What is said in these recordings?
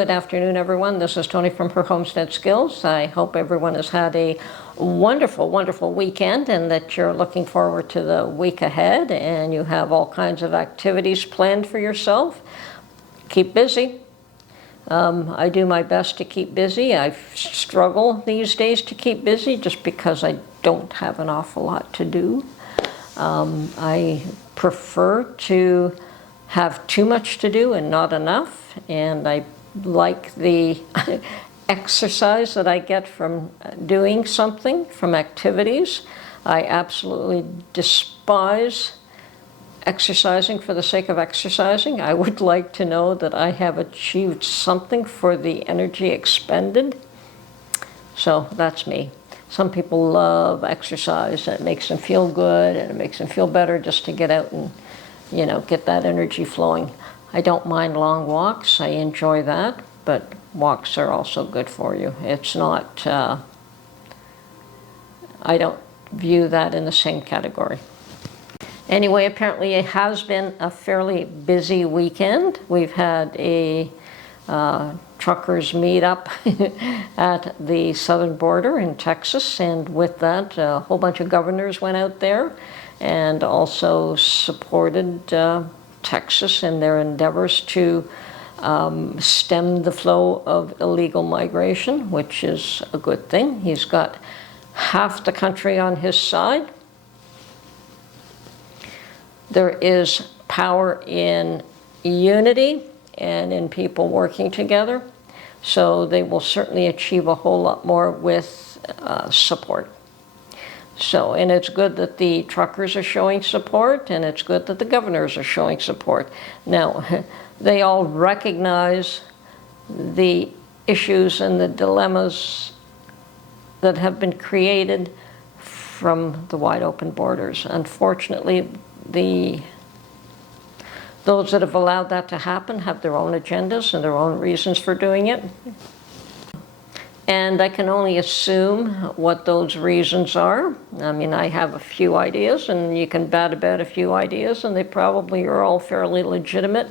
Good afternoon, everyone. This is Tony from Her Homestead Skills. I hope everyone has had a wonderful, wonderful weekend and that you're looking forward to the week ahead and you have all kinds of activities planned for yourself. Keep busy. I do my best to keep busy. I struggle these days to keep busy just because I don't have an awful lot to do. I prefer to have too much to do and not enough, and I like the exercise that I get from doing something, from activities. I absolutely despise exercising for the sake of exercising. I would like to know that I have achieved something for the energy expended. So that's me. Some people love exercise and it makes them feel good and it makes them feel better just to get out and, you know, get that energy flowing. I don't mind long walks. I enjoy that, but walks are also good for you. It's not, I don't view that in the same category. Anyway, apparently it has been a fairly busy weekend. We've had a truckers meet up at the southern border in Texas, and with that, a whole bunch of governors went out there and also supported Texas in their endeavors to stem the flow of illegal migration, which is a good thing. He's got half the country on his side. There is power in unity and in people working together, so they will certainly achieve a whole lot more with support. So, and it's good that the truckers are showing support, and it's good that the governors are showing support. Now, they all recognize the issues and the dilemmas that have been created from the wide open borders. Unfortunately, those that have allowed that to happen have their own agendas and their own reasons for doing it. And I can only assume what those reasons are. I mean, I have a few ideas, and you can bat about a few ideas, and they probably are all fairly legitimate.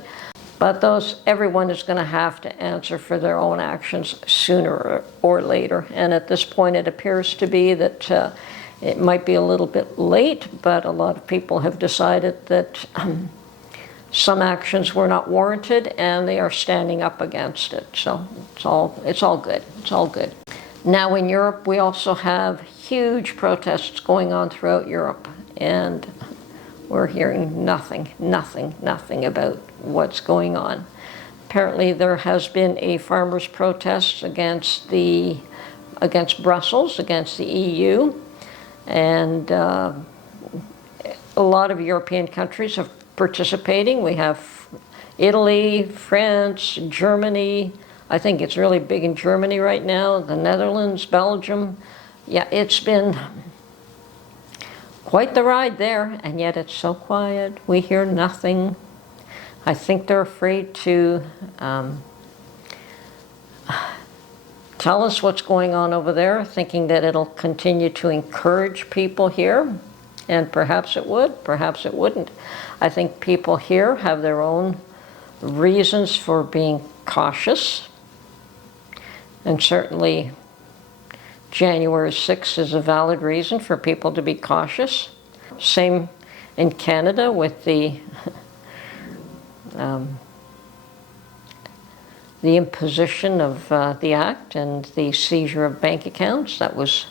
But everyone is going to have to answer for their own actions sooner or later. And at this point, it appears to be that it might be a little bit late, but a lot of people have decided that some actions were not warranted, and they are standing up against it. So it's all good. It's all good. Now in Europe, we also have huge protests going on throughout Europe, and we're hearing nothing about what's going on. Apparently, there has been a farmers' protest against Brussels, against the EU, and a lot of European countries have participating. We have Italy, France, Germany. I think it's really big in Germany right now. The Netherlands, Belgium. Yeah, it's been quite the ride there, and yet it's so quiet. We hear nothing. I think they're afraid to tell us what's going on over there, thinking that it'll continue to encourage people here. And perhaps it would, perhaps it wouldn't. I think people here have their own reasons for being cautious. And certainly January 6th is a valid reason for people to be cautious. Same in Canada with the imposition of the act and the seizure of bank accounts. That was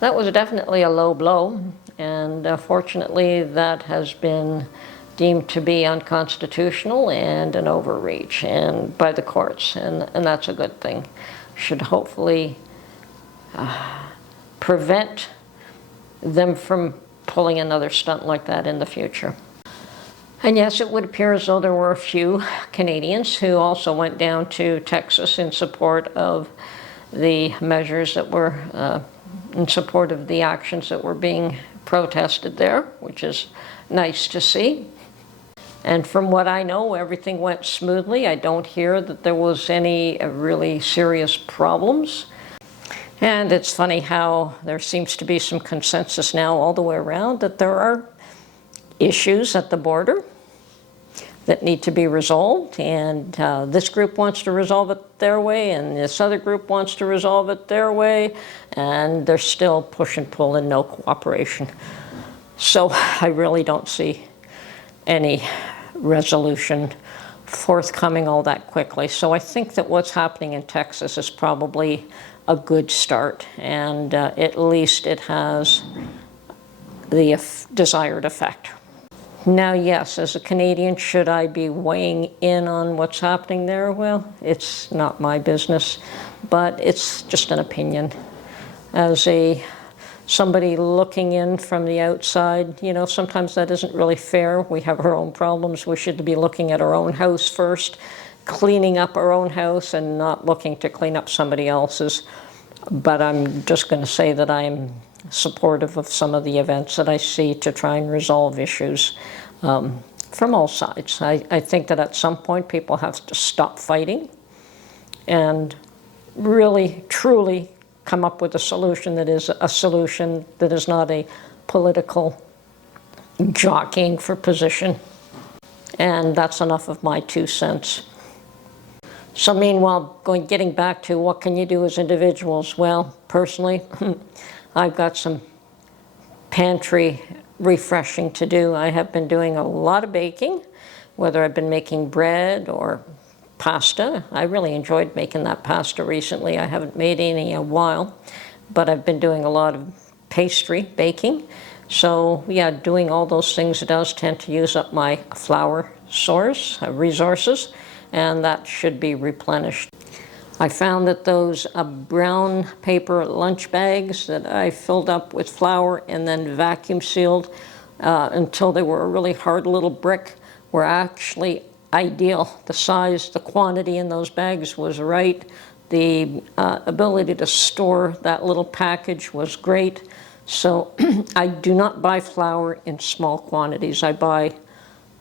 definitely a low blow. And fortunately, that has been deemed to be unconstitutional and an overreach and by the courts, and that's a good thing. Should hopefully prevent them from pulling another stunt like that in the future. And yes, it would appear as though there were a few Canadians who also went down to Texas in support of the measures that were in support of the actions that were being protested there, which is nice to see. And from what I know, everything went smoothly. I don't hear that there was any really serious problems. And it's funny how there seems to be some consensus now all the way around that there are issues at the border. that need to be resolved, and this group wants to resolve it their way, and this other group wants to resolve it their way, and there's still push and pull and no cooperation. So I really don't see any resolution forthcoming all that quickly. So I think that what's happening in Texas is probably a good start, and at least it has the desired effect. Now, yes, as a Canadian, should I be weighing in on what's happening there? Well, it's not my business, but it's just an opinion. As somebody looking in from the outside, you know, sometimes that isn't really fair. We have our own problems. We should be looking at our own house first, cleaning up our own house, and not looking to clean up somebody else's. But I'm just going to say that I'm supportive of some of the events that I see to try and resolve issues from all sides. I think that at some point people have to stop fighting and really, truly come up with a solution that is not a political jockeying for position. And that's enough of my 2 cents. So meanwhile, getting back to what can you do as individuals? Well, personally, I've got some pantry refreshing to do. I have been doing a lot of baking, whether I've been making bread or pasta. I really enjoyed making that pasta recently. I haven't made any in a while, but I've been doing a lot of pastry baking. So yeah, doing all those things does tend to use up my flour resources, and that should be replenished. I found that those brown paper lunch bags that I filled up with flour and then vacuum sealed until they were a really hard little brick were actually ideal. The size, the quantity in those bags was right. The ability to store that little package was great. So I do not buy flour in small quantities. I buy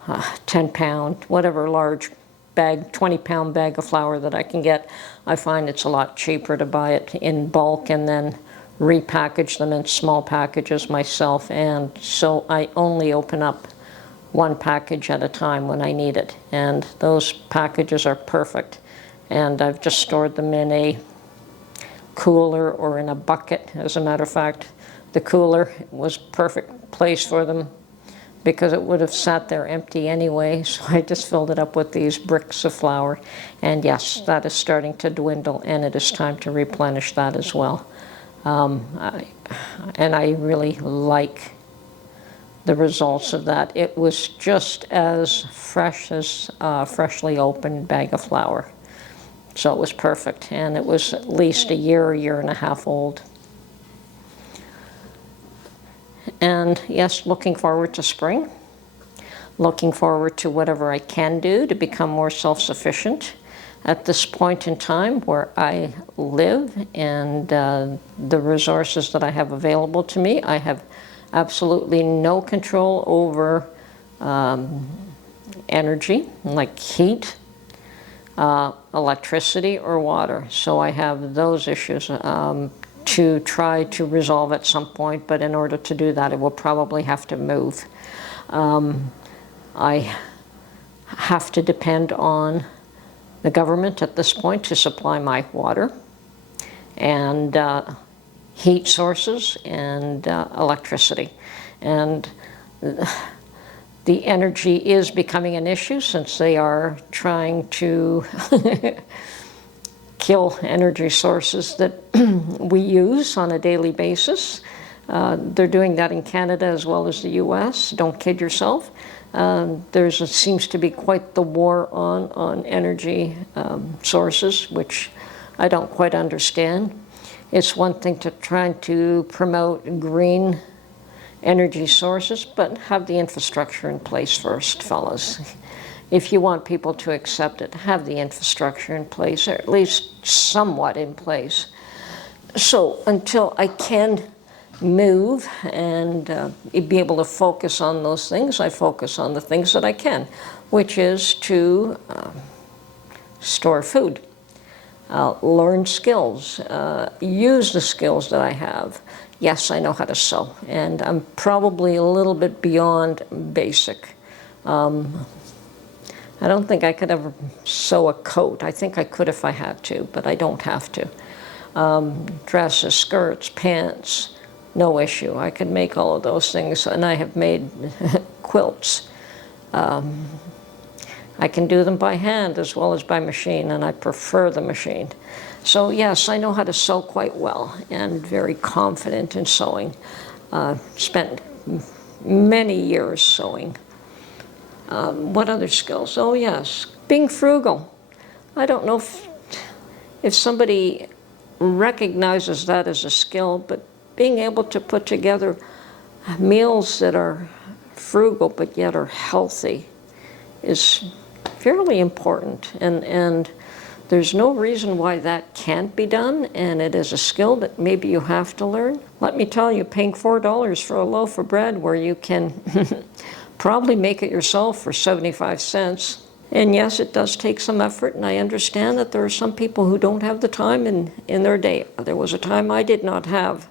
10-pound, whatever large bag, 20-pound bag of flour that I can get. I find it's a lot cheaper to buy it in bulk and then repackage them in small packages myself. And so I only open up one package at a time when I need it. And those packages are perfect. And I've just stored them in a cooler or in a bucket. As a matter of fact, the cooler was a perfect place for them because it would have sat there empty anyway. So I just filled it up with these bricks of flour. And yes, that is starting to dwindle, and it is time to replenish that as well. And I really like the results of that. It was just as fresh as a freshly opened bag of flour. So it was perfect, and it was at least a year and a half old. And yes, looking forward to spring. Looking forward to whatever I can do to become more self-sufficient at this point in time where I live and the resources that I have available to me. I have absolutely no control over energy, like heat, electricity, or water. So I have those issues to try to resolve at some point, but in order to do that, I will probably have to move. I have to depend on the government at this point to supply my water and heat sources and electricity. And the energy is becoming an issue since they are trying to kill energy sources that we use on a daily basis. They're doing that in Canada as well as the US. Don't kid yourself. Seems to be quite the war on energy sources, which I don't quite understand. It's one thing to try to promote green energy sources, but have the infrastructure in place first, fellas. If you want people to accept it, have the infrastructure in place, or at least somewhat in place. So until I can move and be able to focus on those things, I focus on the things that I can, which is to store food, learn skills, use the skills that I have. Yes, I know how to sew, and I'm probably a little bit beyond basic. I don't think I could ever sew a coat. I think I could if I had to, but I don't have to. Dresses, skirts, pants, no issue. I could make all of those things, and I have made quilts. I can do them by hand as well as by machine, and I prefer the machine. So yes, I know how to sew quite well and very confident in sewing. Spent many years sewing. What other skills? Oh yes, being frugal. I don't know if somebody recognizes that as a skill, but being able to put together meals that are frugal but yet are healthy is fairly important, and there's no reason why that can't be done, and it is a skill that maybe you have to learn. Let me tell you, paying $4 for a loaf of bread where you can probably make it yourself for 75 cents. And yes, it does take some effort, and I understand that there are some people who don't have the time in their day. There was a time I did not have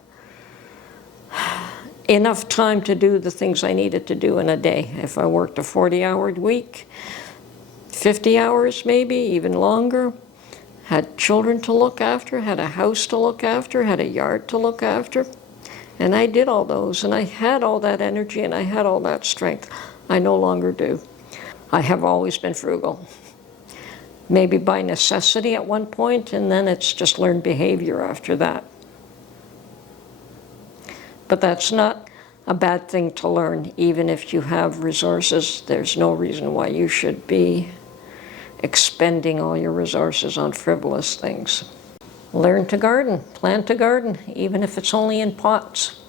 enough time to do the things I needed to do in a day. If I worked a 40-hour week, 50 hours maybe, even longer, had children to look after, had a house to look after, had a yard to look after, and I did all those, and I had all that energy and I had all that strength. I no longer do. I have always been frugal. Maybe by necessity at one point, and then it's just learned behavior after that. But that's not a bad thing to learn. Even if you have resources, there's no reason why you should be expending all your resources on frivolous things. Learn to garden, plant a garden, even if it's only in pots.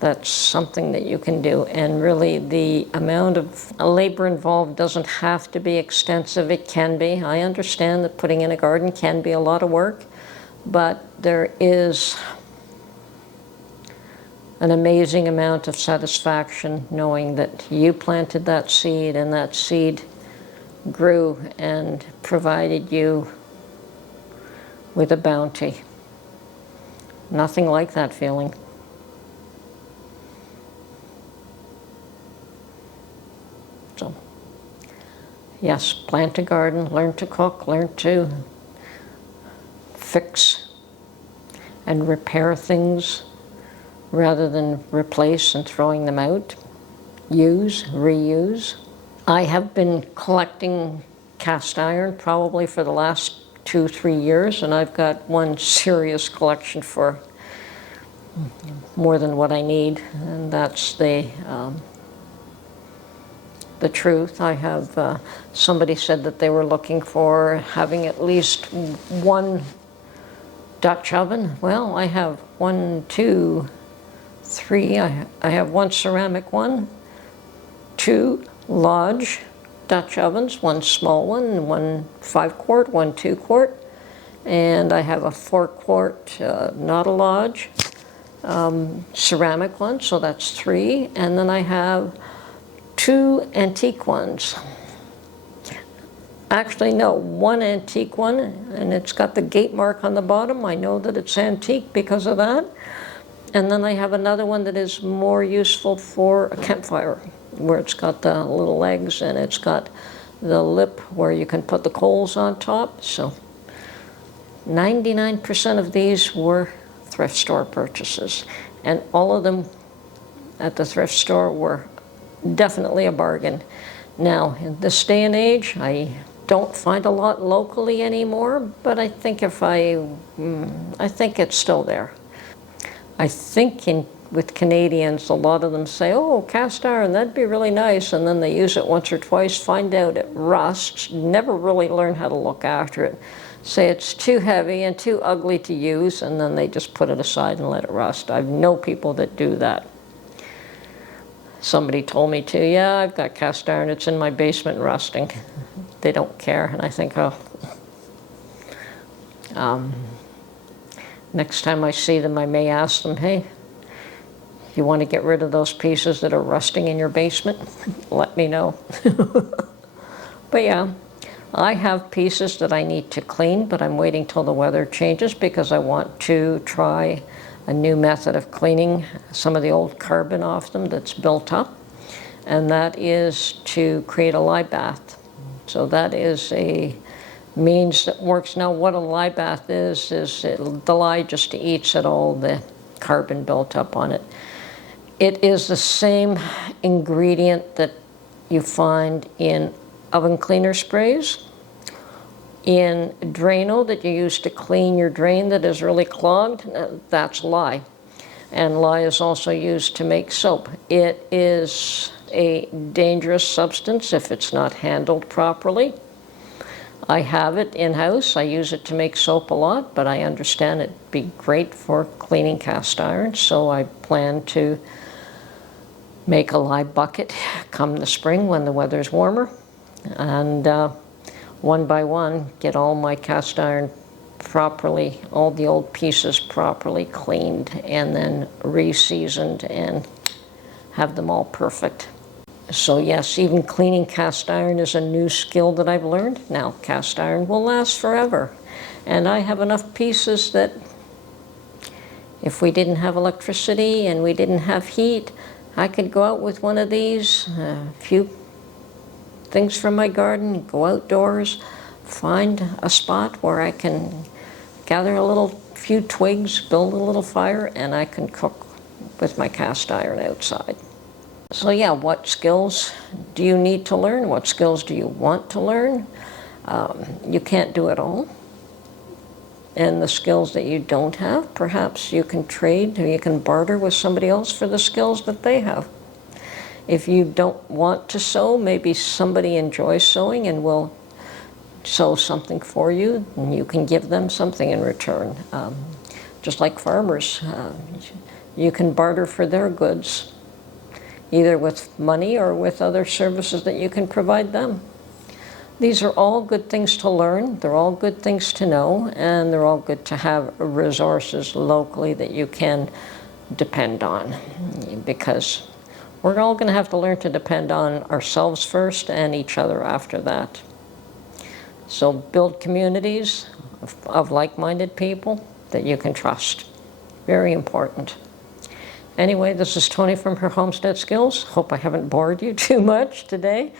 That's something that you can do, and really the amount of labor involved doesn't have to be extensive. It can be. I understand that putting in a garden can be a lot of work, but there is an amazing amount of satisfaction knowing that you planted that seed and that seed grew and provided you with a bounty. Nothing like that feeling. So, yes, plant a garden, learn to cook, learn to fix and repair things rather than replace and throwing them out. Use, reuse. I have been collecting cast iron probably for the last 2-3 years, and I've got one serious collection for more than what I need, and that's the truth. I have, somebody said that they were looking for having at least one Dutch oven. Well, I have 1, 2, 3. I have one ceramic one, 2 large Dutch ovens, one small one, one 5-quart, one 2-quart, and I have a 4-quart, not a large, ceramic one, so that's 3, and then I have 2 antique ones. Actually, no, one antique one, and it's got the gate mark on the bottom. I know that it's antique because of that. And then I have another one that is more useful for a campfire, where it's got the little legs and it's got the lip where you can put the coals on top. So 99% of these were thrift store purchases, and all of them at the thrift store were definitely a bargain. Now, in this day and age, I don't find a lot locally anymore, but I think I think it's still there. I think with Canadians, a lot of them say, oh, cast iron, that'd be really nice, and then they use it once or twice, find out it rusts, never really learn how to look after it, say it's too heavy and too ugly to use, and then they just put it aside and let it rust. I know people that do that. Somebody told me to, yeah, I've got cast iron, it's in my basement rusting. They don't care, and I think, oh. Next time I see them, I may ask them, hey, you want to get rid of those pieces that are rusting in your basement? Let me know. But yeah, I have pieces that I need to clean, but I'm waiting till the weather changes because I want to try a new method of cleaning some of the old carbon off them that's built up, and that is to create a lye bath. So that is a means that works. Now what a lye bath is the lye just eats at all the carbon built up on it. It is the same ingredient that you find in oven cleaner sprays, in Drano that you use to clean your drain that is really clogged. That's lye. And lye is also used to make soap. It is a dangerous substance if it's not handled properly. I have it in-house. I use it to make soap a lot, but I understand it'd be great for cleaning cast iron, so I plan to make a lye bucket come the spring when the weather's warmer, and one by one get all my cast iron properly, all the old pieces properly cleaned and then re-seasoned and have them all perfect. So yes, even cleaning cast iron is a new skill that I've learned. Now cast iron will last forever, and I have enough pieces that if we didn't have electricity and we didn't have heat, I could go out with one of these, a few things from my garden, go outdoors, find a spot where I can gather a few twigs, build a little fire, and I can cook with my cast iron outside. So yeah, what skills do you need to learn? What skills do you want to learn? You can't do it all. And the skills that you don't have, perhaps you can trade or you can barter with somebody else for the skills that they have. If you don't want to sew, maybe somebody enjoys sewing and will sew something for you, and you can give them something in return. Just like farmers, you can barter for their goods, either with money or with other services that you can provide them. These are all good things to learn, they're all good things to know, and they're all good to have resources locally that you can depend on, because we're all going to have to learn to depend on ourselves first and each other after that. So build communities of like-minded people that you can trust. Very important. Anyway, this is Tony from Her Homestead Skills. Hope I haven't bored you too much today.